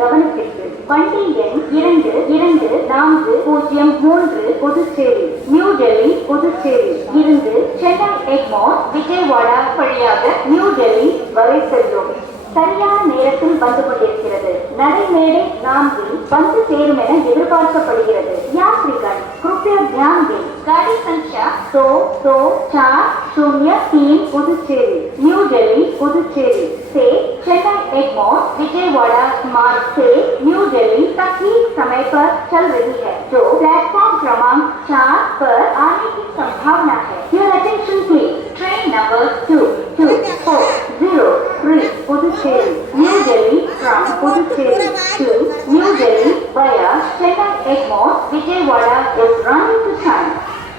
கவனத்திற்கு வண்டி எண் 224003 புதுச்சேரி நியூ டெல்லி புதுச்சேரி இருந்து சென்னை எக்மோர் விஜயவாடா வழியாக நியூ டெல்லி வரை செல்லும். சரியான நேரத்தில் வந்து கொண்டிருக்கிறது. நடைமேடை 4 வந்து சேரும் என எதிர்பார்க்கப்படுகிறது. यात्रीगण कृपया ध्यान दें, गाड़ी संख्या 2240 पुदुचेरी न्यू दिल्ली पुदुचेरी से चेन्नई एग्मोर विजयवाड़ा मार्ग से न्यू दिल्ली तक ही समय पर चल रही है, जो प्लेटफॉर्म क्रमांक 4 पर आने की संभावना है. Your attention please. Train number 2240 Puducherry New Delhi from Puducherry to New Delhi via Chennai Egmore Vijayawada is running to time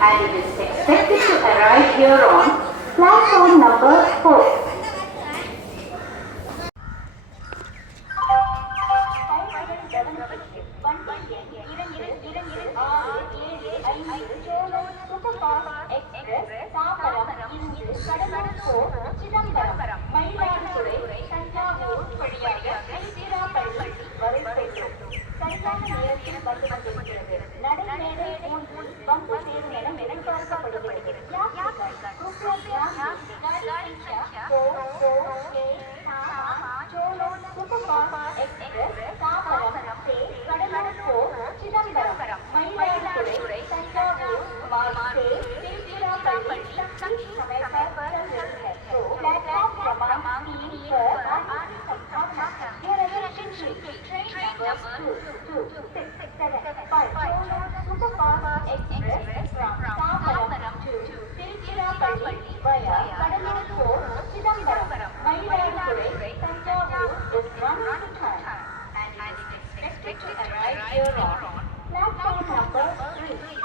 and it is expected to arrive here on platform number 4. Chidambaram Mayiladuthurai Thanjavur வழியாக திருச்சிராப்பள்ளி வரை செல்லும். சரியான நேரத்தில் வந்து கொண்டிருக்கிறது. நடைமேடை 3 வந்து சேரும் என எதிர்பார்க்கப்படுகிறது. சிதம்பரம் மயிலாடுதுறை தஞ்சாவூர் मार्ग से तिरुचिरापल्ली तक समय पर चल रही है, तो प्लेटफॉर्म क्रमांक 3 पर आने की संभावना है. Your attention please. Train number 2265 Superfast Express from Tambaram to Tiruchirappalli via Kadalur, Chidambaram, Mayiladuthurai, Thanjavur is running to time and it is expected to arrive here on platform number 3.